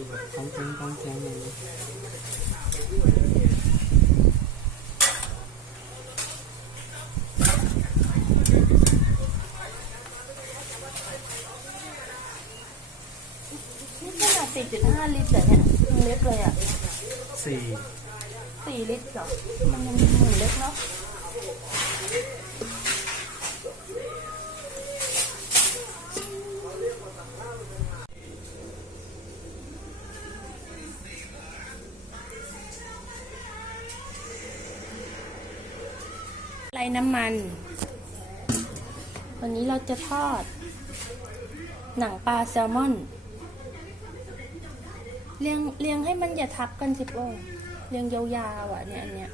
คืองแข็งต้องแข็งนี่ขนาด4.5 ลิตรเนี่ยมันเล็กเลยอะสี่ 4 ลิตรเหรอมันยังเหมือนเล็กเนาะ ไรน้ำมัน วันนี้เราจะทอด หนังปลาแซลมอน เรียงเรียงให้มันอย่าทับกันสิโป้เรียงยาวๆอะเนี่ยอันเนี้ย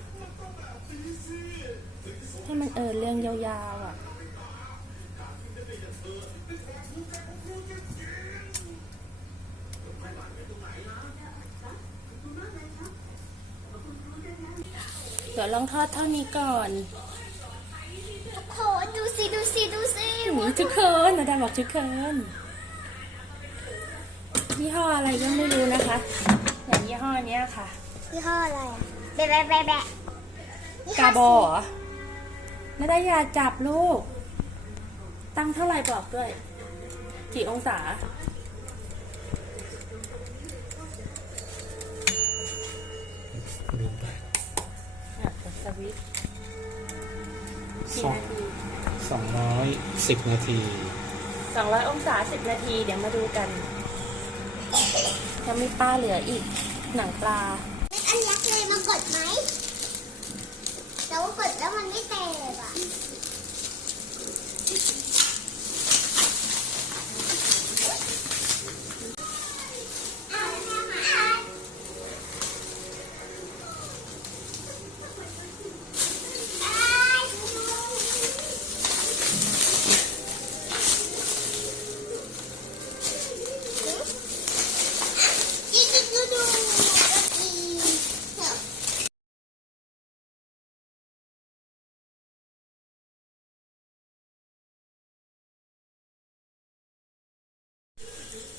ให้มันเออเรียงยาวๆอะเดี๋ยวลองทอดเท่านี้ก่อน ทุกคนดูสิดูสิดูสิหมูทุกคนนะดาบอกทุกคนยี่ห้ออะไรก็ไม่รู้นะคะอย่างยี่ห้อเนี้ยค่ะยี่ห้ออะไรอะแบะแบะแบะแบะยี่ห้กาโบเหรอไม่ได้อย่าจับลูก ตั้งเท่าไหร่บอกด้วย กี่องศา 210 นาที 200 องศา 10 นาที เดี๋ยวมาดูกัน ยังมีปลาเหลืออีก หนังปลา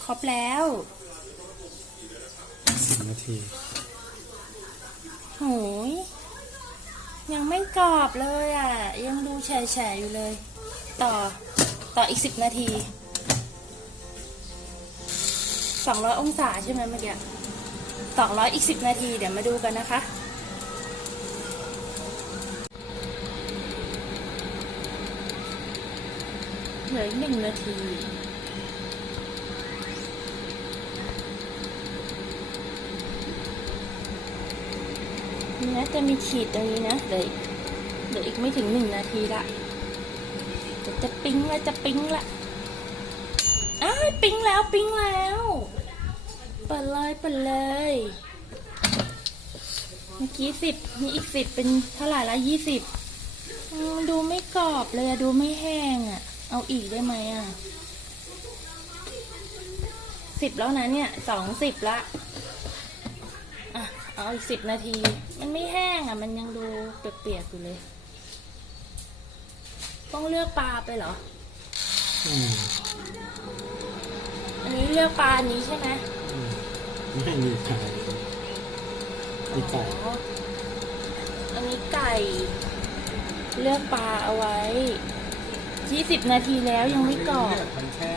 ครบแล้วสิบนาทีโหยยังไม่กรอบเลยอะ ยังดูแฉะๆอยู่เลย ต่อต่ออีกสิบนาทีสองร้อยองศาใช่ไหมเมื่อกี้สองร้อยอีกสิบนาที เดี๋ยวมาดูกันนะคะเหลืออีกหนึ่งนาที นี่นะจะมีขีดตรงนี้นะเดี๋ยวเดี๋ยวอีกไม่ถึงหนึ่งนาทีละจะจะปิ้งละจะปิ้งละอ้าปิ้งแล้วปิ้งแล้วเปิดเลยเปิดเลย เมื่อกี้สิบมีอีกสิบเป็นเท่าไหร่ละยี่สิบดูไม่กรอบเลยดูไม่แห้งอะเอาอีกได้ไหมอะสิบแล้วนะเนี่ยสองสิบละ เอาอีกสิบนาที มันไม่แห้งอะ มันยังดูเปียกๆอยู่เลย ต้องเลือกปลาไปเหรอ อืมอันนี้เลือกปลาอันนี้ใช่ไหมอืมไม่มีไก่มีไก่อ๋ออันนี้ไก่ เลือกปลาเอาไว้ยี่สิบนาทีแล้วยังไม่กรอบ มันแค่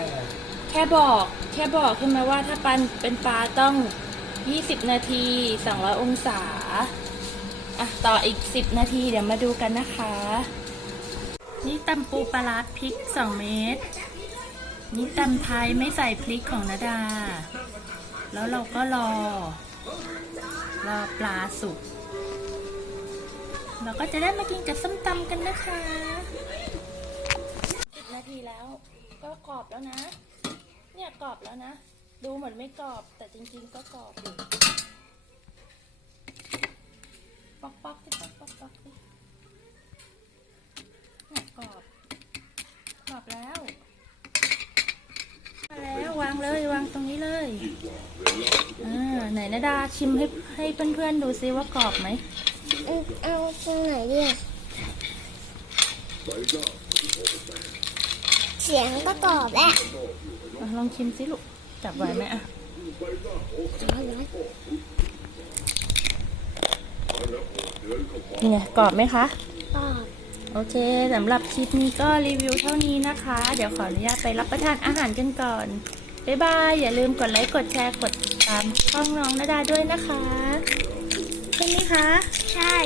แค่บอก แค่บอกใช่ไหมว่าถ้าปันเป็นปลาต้อง 20 นาที 200 องศา อะ ต่ออีก 10 นาทีเดี๋ยวมาดูกันนะคะ นี่ตำปูปลาร้าพริก 2 เม็ด นี่ตำไทยไม่ใส่พริกของนาดา แล้วเราก็รอ รอปลาสุก เราก็จะได้มากินกับส้มตำกันนะคะ 10 นาทีแล้วก็กรอบแล้วนะ เนี่ยกรอบแล้วนะ ดูเหมือนไม่กรอบแต่จริงๆก็กรอบอยู่ป๊อกป๊อกที่ป๊อกป๊อกป๊อกที่เนี่ยกรอบกรอบแล้ว มาแล้ววางเลยวางตรงนี้เลยอ่าไหนนาดาชิมให้ให้เพื่อนๆดูซิว่ากรอบไหมเอาเอาตรงไหนดีอะเสียงก็ตอบแล้วอะลองชิมซิลูก จับไหวไหมอะนี่ไงกรอบไหมคะตอบโอเคสำหรับคลิปนี้ก็รีวิวเท่านี้นะคะ เดี๋ยวขออนุญาตไปรับประทานอาหารกันก่อน บ๊ายบาย อย่าลืมกดไลค์ กดแชร์ กดติดตตามช่องน้องนาดาด้วยนะคะ ใช่ไหมคะ ใช่